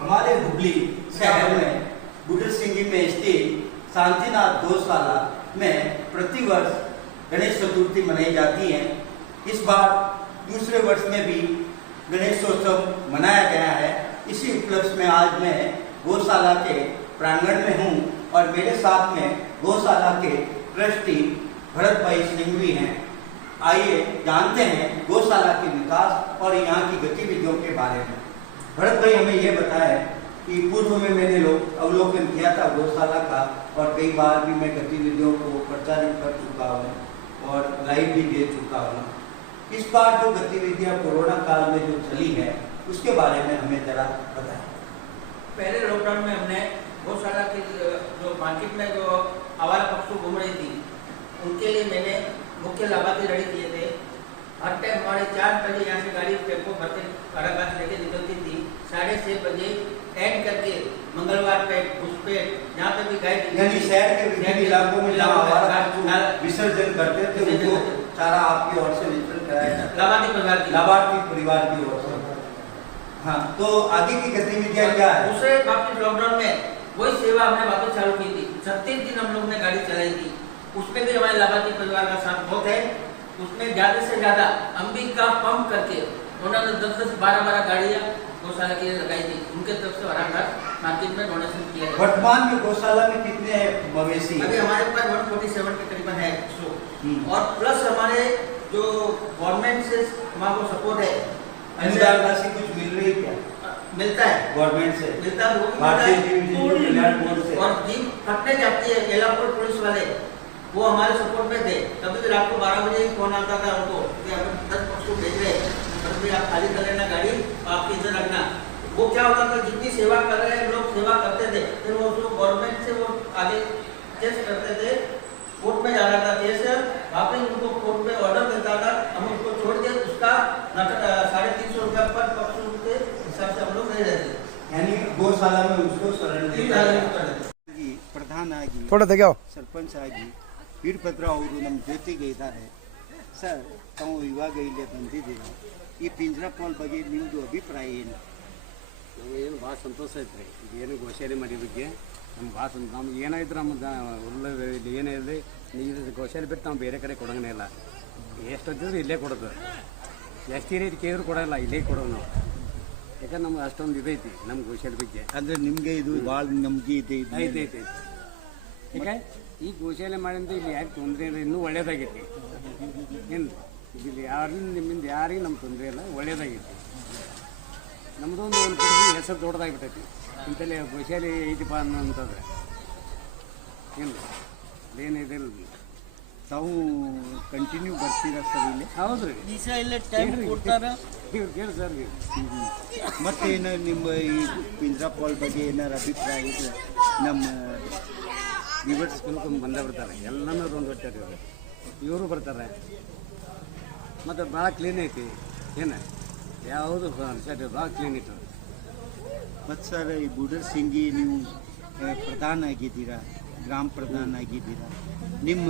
हमारे हुबली शहर में बुडर सिंगी में स्थित शांतिनाथ गौशाला में प्रतिवर्ष गणेश चतुर्थी मनाई जाती है। इस बार दूसरे वर्ष में भी गणेशोत्सव मनाया गया है। इसी उपलक्ष्य में आज मैं गौशाला के प्रांगण में हूँ और मेरे साथ में गौशाला के ट्रस्टी भरत भाई सिंघवी हैं। आइए जानते हैं गौशाला के विकास और यहाँ की गतिविधियों के बारे में। भरत भाई हमें ये बताया कि पूर्व में मैंने अवलोकन किया था गौशाला का और कई बार भी मैं गतिविधियों को प्रचारित कर चुका हूँ और लाइव भी दे चुका हूँ। इस बार जो गतिविधियाँ कोरोना काल में जो चली है उसके बारे में हमें जरा बताएं। पहले लॉकडाउन में हमने गौशाला की जो मार्केट में जो आवारा पशु घूम रही थी उनके लिए मैंने मुख्य लाभार्थी रेडी किए थे। हर टाइम हमारे 4 बजे यहाँ से गाड़ी टेम्पो भरते कारागार लेके निकलती थी। 6:30 बजे एंड करके मंगलवार पे घुसपेट जहाँ पे भी गाय यानी शहर के विभिन्न इलाकों में जहाँ आवारा विसर्जन करते थे उनको चारा आपकी ओर से वितरण कराया जाता लाभार्थी परिवार की ओर से। हाँ, तो आगे की गतिविधियाँ क्या है? दूसरे वापस लॉकडाउन में वही सेवा हमने वापस चालू की थी। 36 दिन हम लोग ने गाड़ी चलाई थी। उसमें भी हमारे लाभार्थी परिवार का साथ बहुत है। उसमें ज्यादा से ज्यादा अंबिका पंप करके उन्होंने 10-10, 12-12 गाड़ियाँ गौशाला के लिए लगाई थी। उनके तरफ से हमारा मार्केट में डोनेशन किया है। वर्तमान में गौशाला में कितने मवेशी? अभी हमारे पास 147 के करीबन है और प्लस हमारे जो गवर्नमेंट से हमारे सपोर्ट है। अनुदान राशि कुछ मिल रही है क्या? मिलता है गवर्नमेंट से, मिलता है भारतीय जीव कल्याण बोर्ड से। और जीव फटने जाती है एलापुर पुलिस वाले वो हमारे सपोर्ट में थे। कभी भी रात को 12 बजे ही फोन आता था उनको कि आप 10 पशु भेज रहे हैं, कभी आप खाली कर लेना गाड़ी आपके इधर रखना। वो क्या होता था जितनी सेवा कर रहे हैं लोग सेवा करते थे, फिर वो उसको गवर्नमेंट से वो आगे केस करते थे। कोर्ट में जाना था केस, वहाँ पे उनको कोर्ट में ऑर्डर मिलता था, हम उसको छोड़ के उसका 350 रुपया पर पशु के हिसाब से हम लोग नहीं रहते। यानी गौशाला में उसको शरण ಪ್ರಧಾನ ಆಗಿ ಸರ್ಪಂಚ್ ಆಗಿ ವೀರಭದ್ರ ಅವರು ನಮ್ಮ ಜೊತೆಗೆ ಇದ್ದಾರೆ ಸರ್. ತಾವು ಇವಾಗ ಇಲ್ಲಿ ಬಂದಿದ್ದೀರಾ, ಈ ಪಿಂಜರಾ ಪಾಲ್ ಬಗ್ಗೆ ನಿಮ್ಮದು ಅಭಿಪ್ರಾಯ ಏನು? ಏನು ಭಾಳ ಸಂತೋಷ ಐತ್ರಿ. ಏನು ಗೋಶಾಲೆ ಮಾಡಿ ಬಗ್ಗೆ ನಮ್ಗೆ ಭಾಳ ನಮ್ಗೆ ಏನಾಯ್ತು ನಮ್ಮ ಇಲ್ಲಿ ಏನಿದೆ ಇದು ಗೋಶಾಲೆ ಬಿಟ್ಟು ನಾವು ಬೇರೆ ಕಡೆ ಕೊಡೋಂಗೇ ಇಲ್ಲ. ಎಷ್ಟು ಹೊತ್ತಿದ್ರು ಇಲ್ಲೇ ಕೊಡೋದು, ಎಷ್ಟು ರೇಟ್ ಕೇಳಿದ್ರು ಕೊಡೋಲ್ಲ, ಇಲ್ಲೇ ಕೊಡೋದು ನಾವು. ಯಾಕಂದ್ರೆ ನಮ್ಗೆ ಅಷ್ಟೊಂದು ಇದೈತಿ ನಮ್ಮ ಗೋಶಾಲೆ ಬಗ್ಗೆ. ಅಂದರೆ ನಿಮಗೆ ಇದು ಭಾಳ ನಮ್ಗೆ ಐತೆ. ಯಾಕೆ ಈ ಗೋಶಾಲೆ ಮಾಡಿಂದ ಇಲ್ಲಿ ಯಾರಿಗೆ ತೊಂದರೆ ಇಲ್ಲ, ಇನ್ನೂ ಒಳ್ಳೇದಾಗೈತಿ. ಏನು ಇಲ್ಲಿ ಯಾರಿಂದ ನಿಮ್ಮಿಂದ ಯಾರಿಗೆ ನಮ್ಗೆ ತೊಂದರೆ ಇಲ್ಲ, ಒಳ್ಳೇದಾಗೈತಿ. ನಮ್ಮದು ಒಂದು ಹೆಸರು ದೊಡ್ಡದಾಗ್ಬಿಟ್ಟೈತಿ. ಇಂಥಲ್ಲಿ ಗೋಶಾಲೆ ಐತಿಪ್ಪ ಅನ್ನೋಂಥದ್ದು ಏನು ಏನಿದೆ. ತಾವು ಕಂಟಿನ್ಯೂ ಬರ್ತೀರಾ ಸರ್ ಇಲ್ಲಿ? ಹೌದು ರೀ, ಇವ್ರು ಕೇಳಿ ಸರ್. ಮತ್ತೇನು ನಿಮ್ಮ ಈ ಪಿಂಜರಾ ಪಾಲ್ ಬಗ್ಗೆ ಏನಾರು ಅಭಿಪ್ರಾಯ ಇದ್ರೆ ನಮ್ಮ ವಿವರ್ಸ್ ಬಂದೇ ಬಿಡ್ತಾರೆ. ಎಲ್ಲನೂ ಒಂದು ಹೊಟ್ಟೆ ಇವರು ಬರ್ತಾರೆ. ಮತ್ತು ಭಾಳ ಕ್ಲೀನ್ ಐತಿ. ಏನು ಯಾವುದು ಸರ್ ಭಾಳ ಕ್ಲೀನ್ ಇತ್ತು. ಮತ್ತು ಸರ್ ಈ ಬುಡರ್ ಸಿಂಗಿ ನೀವು ಪ್ರಧಾನ ಆಗಿದ್ದೀರಾ, ಗ್ರಾಮ ಪ್ರಧಾನ ಆಗಿದ್ದೀರಾ. ನಿಮ್ಮ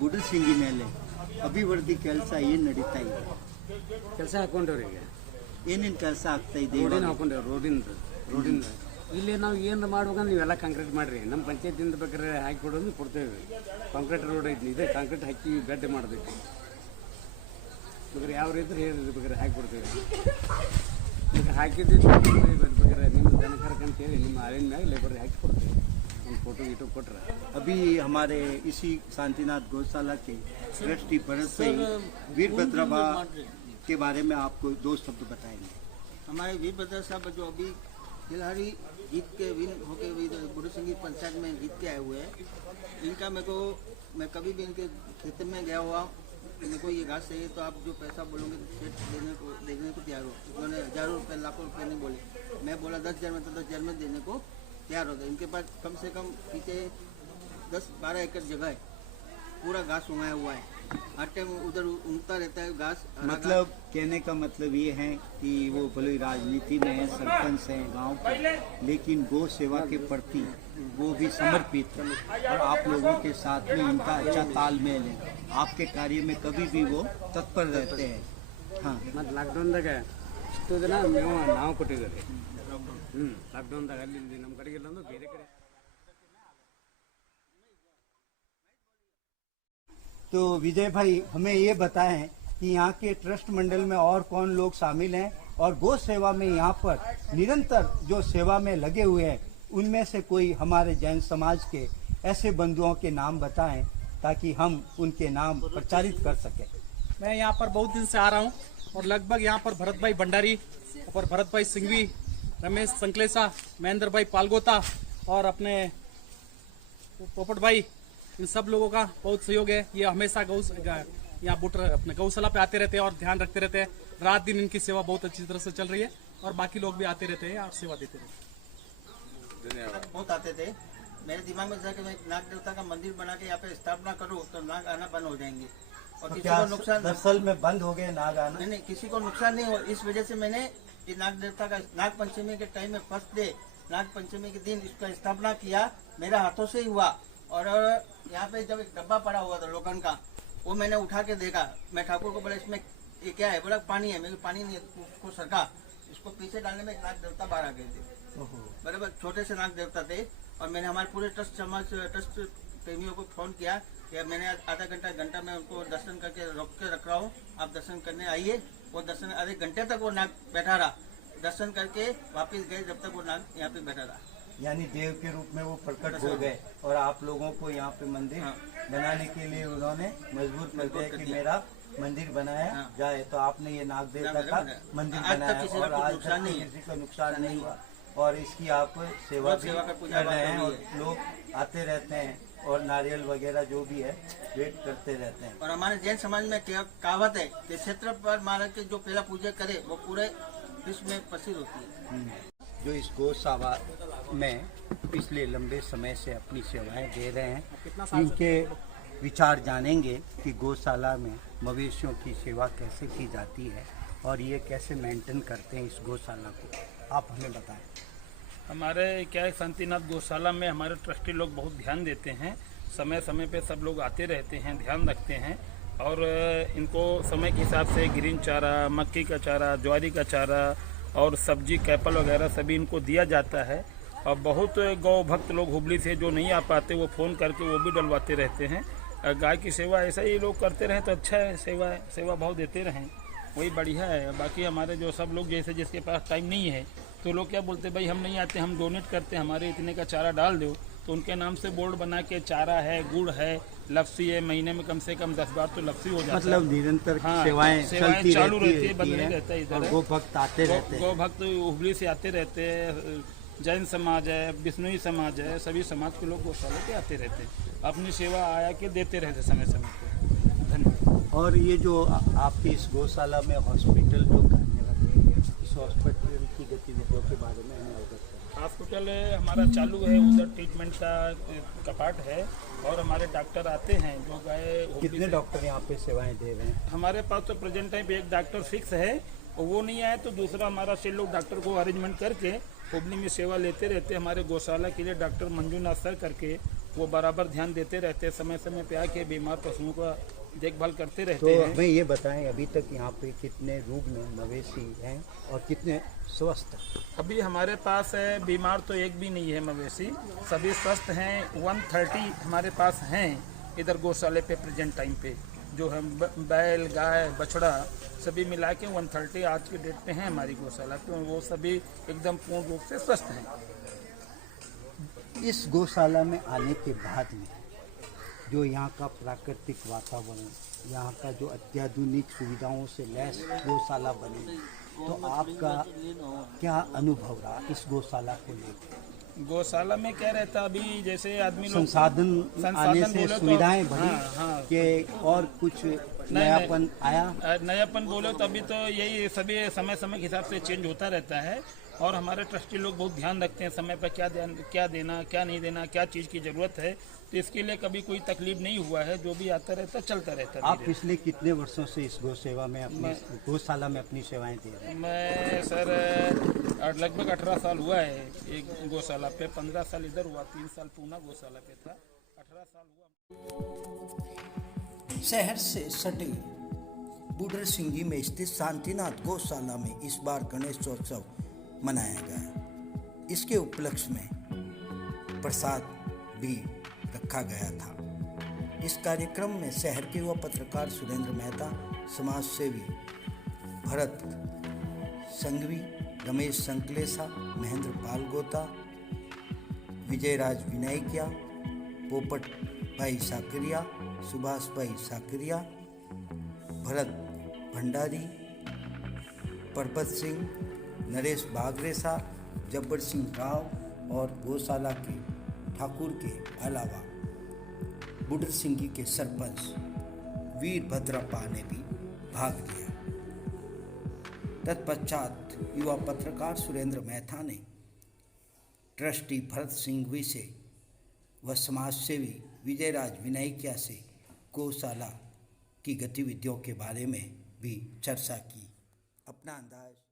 ಬುಡರ್ ಸಿಂಗಿ ಮೇಲೆ ಅಭಿವೃದ್ಧಿ ಕೆಲಸ ಏನು ನಡೀತಾ ಇದೆ? ಕೆಲಸ ಹಾಕೊಂಡವ್ರಿ. ಈಗ ಏನೇನು ಕೆಲಸ ಆಗ್ತಾ ಇದೆ? ರೋಡಿನ ಹಾಕೊಂಡೇವ್ರಿ. ರೋಡಿಂದ ಇಲ್ಲಿ ನಾವು ಏನು ಮಾಡ್ಬೇಕಂದ್ರೆ ನೀವೆಲ್ಲ ಕಾಂಕ್ರೀಟ್ ಮಾಡಿರಿ. ನಮ್ಮ ಪಂಚಾಯತಿಂದ ಬೇಕಾದ್ರೆ ಹಾಕಿ ಕೊಡೋದು ಕೊಡ್ತೇವೆ. ಕಾಂಕ್ರೀಟ್ ರೋಡ್ ಐತಿ, ಇದೆ ಕಾಂಕ್ರೀಟ್ ಹಾಕಿ ಗಡ್ಡೆ ಮಾಡಬೇಕು. ಬೇಕಾದ್ರೆ ಯಾವ ರೀತಿ ಹೇಳಿದ್ರು ಬೇಕಾದ್ರೆ ಹಾಕಿ ಕೊಡ್ತೇವೆ. ಈಗ ಹಾಕಿದ್ದು ಬೇಕಾದ್ರೆ ನಿಮ್ಮ ದನಕರಕ್ಕೆ ಅಂತೇಳಿ ನಿಮ್ಮ ಆಳಿನ ಮ್ಯಾಗ ಲೇಬರ್ ಹಾಕಿ ಕೊಡ್ತೇವೆ. ಒಂದು ಫೋಟೋ ಗೀಟೋ ಕೊಟ್ರೆ. अभी हमारे इसी शांतिनाथ गौशाला के ट्रस्टी भरत भाई वीरभद्र के बारे में आपको 2 शब्द बताएंगे। हमारे वीरभद्र साहब जो अभी फिलहाल ही जीत के विन होके बुढ़ी सिंगी पंचायत में जीत के आए हुए हैं, इनका मैं कभी भी इनके खेत में गया हुआ, मेरे को ये घास चाहिए तो आप जो पैसा बोलोगे देने को तैयार हो। उन्होंने हज़ारों रुपये लाखों रुपये नहीं बोले, मैं बोला 10,000 में तो 10,000 में देने को तैयार होता है। इनके पास कम से कम पीछे 10-12 एकड़ जगह है, पूरा घास उगाया हुआ है। हर टाइम उधर उगता रहता है घास। मतलब कहने का मतलब ये है कि वो भले राजनीति में है, सरपंच है गांव के, लेकिन गौ सेवा के प्रति वो भी समर्पित है और आप लोगों के साथ में इनका अच्छा तालमेल है। आपके कार्य में कभी भी वो तत्पर रहते हैं। हाँ, ಮತ್ತು ಲಾಕ್ಡೌನ್ದಾಗ ಇಷ್ಟು ದಿನ ನಾವು ಕೊಟ್ಟಿದ್ದೀವಿ. ಲಾಕ್ಡೌನ್ದಾಗ ಅಲ್ಲಿ ನಮ್ಮ ಕಡೆಗೆಲ್ಲ ಅಂದ್ರೆ ಬೇರೆ ಕಡೆ. तो विजय भाई हमें ये बताएं कि यहाँ के ट्रस्ट मंडल में और कौन लोग शामिल हैं और गौ सेवा में यहाँ पर निरंतर जो सेवा में लगे हुए हैं उनमें से कोई हमारे जैन समाज के ऐसे बंधुओं के नाम बताएं ताकि हम उनके नाम प्रचारित कर सकें। मैं यहाँ पर बहुत दिन से आ रहा हूँ और लगभग यहाँ पर भरत भाई भंडारी और भरत भाई सिंघवी, रमेश संकलेसा, महेंद्र भाई पालगोता और अपने पोपट भाई, इन सब लोगों का बहुत सहयोग है। ये हमेशा यहाँ बुटर अपने गौशाला पे आते रहते हैं और ध्यान रखते रहते हैं। रात दिन इनकी सेवा बहुत अच्छी तरह से चल रही है और बाकी लोग भी आते रहते हैं और सेवा देते रहते हैं। बहुत आते थे। मेरे दिमाग में था कि मैं नाग देवता का मंदिर बना के यहाँ पे स्थापना करूँ तो नाग आना बंद हो जाएंगे और तो किसी क्या को नुकसान दरअसल में बंद हो गए नाग आना? नहीं, किसी को नुकसान नहीं हो, इस वजह से मैंने ये नाग देवता का नाग पंचमी के टाइम में फर्स्ट डे नाग पंचमी के दिन इसका स्थापना किया। मेरे हाथों से ही हुआ और यहाँ पे जब एक डब्बा पड़ा हुआ था लोखंड का, वो मैंने उठा के देखा। मैं ठाकुर को बोला इसमें ये क्या है? बोला पानी है। मेरे पानी नहीं है, उसको सरका, इसको पीछे डालने में एक नाग देवता बाहर आ गए थे। बराबर छोटे से नाग देवता थे और मैंने हमारे पूरे ट्रस्ट समाज ट्रस्ट प्रेमियों को फोन किया कि मैंने आधा घंटा में उनको दर्शन करके रोक के रख रहा हूँ, आप दर्शन करने आइए। वो दर्शन आधे घंटे तक वो नाग बैठा रहा, दर्शन करके वापस गए जब तक वो नाग यहाँ पे बैठा रहा। यानी देव के रूप में वो प्रकट हो गए और आप लोगों को यहाँ पे मंदिर बनाने के लिए उन्होंने मजबूर कर दिया कि मेरा मंदिर बनाया जाए। तो आपने ये नाग देवता का मंदिर बनाया और आज तक किसी को नुकसान नहीं हुआ और इसकी आप सेवा भी कर रहे हैं और लोग आते रहते हैं और नारियल वगैरह जो भी है वेट करते रहते हैं। और हमारे जैन समाज में कहावत है कि क्षेत्र पर महाराज के जो पहला पूजा करे वो पूरे विश्व में प्रसिद्ध होती है। जो इस गौशाला में पिछले लंबे समय से अपनी सेवाएं दे रहे हैं, इनके विचार जानेंगे कि गौशाला में मवेशियों की सेवा कैसे की जाती है और ये कैसे मेंटेन करते हैं इस गौशाला को। आप हमें बताएं। हमारे क्या है शांतिनाथ गौशाला में हमारे ट्रस्टी लोग बहुत ध्यान देते हैं। समय समय पे सब लोग आते रहते हैं, ध्यान रखते हैं और इनको समय के हिसाब से ग्रीन चारा, मक्की का चारा, ज्वारी का चारा और सब्जी कैपल वगैरह सभी इनको दिया जाता है। और बहुत गौ भक्त लोग हुबली से जो नहीं आ पाते वो फ़ोन करके वो भी डलवाते रहते हैं। गाय की सेवा ऐसा ही लोग करते रहें तो अच्छा है, सेवा भाव देते रहें, वही बढ़िया है। बाकी हमारे जो सब लोग जैसे जिसके पास टाइम नहीं है तो लोग क्या बोलते भाई हम नहीं आते, हम डोनेट करते, हमारे इतने का चारा डाल दो, तो उनके नाम से बोर्ड बना के चारा है, गुड़ है, लपसी है, महीने में कम से कम 10 बार तो लपसी हो जाता है। मतलब निरंतर हाँ, सेवाएं चालू रहती है, बंद नहीं रहता है इधर। गौ भक्त आते रहते हैं। गौ भक्त हुबली से आते रहते हैं, जैन समाज है, विष्णुई समाज है, सभी समाज के लोग गौशाला के आते रहते हैं, अपनी सेवा आया के देते रहते समय समय पर। धन्यवाद। और ये जो आपकी इस गौशाला में हॉस्पिटल जो कार्यरत है, इस हॉस्पिटल की गतिविधियों के बारे में हमें अवगत करें। हॉस्पिटल हमारा चालू है, उधर ट्रीटमेंट का कपाट है और हमारे डॉक्टर आते हैं जो गए। कितने डॉक्टर यहाँ पे सेवाएं दे रहे हैं? हमारे पास तो प्रेजेंट टाइम पे एक डॉक्टर फिक्स है और वो नहीं आए तो दूसरा हमारा से लोग डॉक्टर को अरेंजमेंट करके हुबली में सेवा लेते रहते हैं। हमारे गौशाला के लिए डॉक्टर मंजूनाथ सर करके वो बराबर ध्यान देते रहते हैं, समय समय पे आके बीमार पशुओं का देखभाल करते रहते तो हैं। हमें ये बताएं अभी तक यहाँ पे कितने रुग्ण मवेशी हैं और कितने स्वस्थ? अभी हमारे पास है बीमार तो एक भी नहीं है मवेशी, सभी स्वस्थ हैं। 130 हमारे पास हैं इधर गौशाले पे प्रेजेंट टाइम पे, जो है बैल, गाय, बछड़ा सभी मिला के 130 आज के डेट पे हैं हमारी गौशाला पे, वो सभी एकदम पूर्ण रूप से स्वस्थ हैं। इस गौशाला में आने के बाद में जो यहाँ का प्राकृतिक वातावरण, यहाँ का जो अत्याधुनिक सुविधाओं से लैस गौशाला बनी, तो आपका क्या अनुभव रहा इस गौशाला को लेकर? गौशाला में क्या रहता अभी जैसे आदमी लोग संसाधन आने से बोले तो- सुविधाएं बढ़ी हाँ। कि और कुछ नयापन आया? नयापन बोले तो अभी तो यही सभी समय समय के हिसाब से चेंज होता रहता है और हमारे ट्रस्टी लोग बहुत ध्यान रखते हैं समय पर क्या देना, क्या नहीं देना, क्या चीज़ की ज़रूरत है, तो इसके लिए कभी कोई तकलीफ नहीं हुआ है। जो भी आता रहता चलता रहता है। आप पिछले कितने वर्षों से इस गौ सेवा में अपनी गौशाला में अपनी सेवाएं दे रहे हैं? मैं सर लगभग 18 साल हुआ है एक गौशाला पे, 15 साल इधर हुआ, 3 साल पूना गौशाला पे था, 18 साल हुआ। शहर से सटे बूढ़र सिंगी में स्थित शांतिनाथ गौशाला में इस बार गणेशोत्सव मनाया गया। इसके उपलक्ष्य में प्रसाद भी रखा गया था। इस कार्यक्रम में शहर के युवा पत्रकार सुरेंद्र मेहता, समाज सेवी भरत संघवी, रमेश संकलेसा, महेंद्र पालगोता, विजयराज विनायकिया, पोपट भाई साकरिया, सुभाष भाई साकरिया, भरत भंडारी, परबत सिंह, नरेश बागरेसा, जब्बर सिंह राव और गौशाला के ठाकुर के अलावा बुडर सिंगी के सरपंच वीरभद्रप्पा ने भी भाग लिया। तत्पश्चात युवा पत्रकार सुरेंद्र मेहता ने ट्रस्टी भरत सिंघवी से व समाज सेवी विजयराज विनायकिया से गौशाला की गतिविधियों के बारे में भी चर्चा की। अपना अंदाज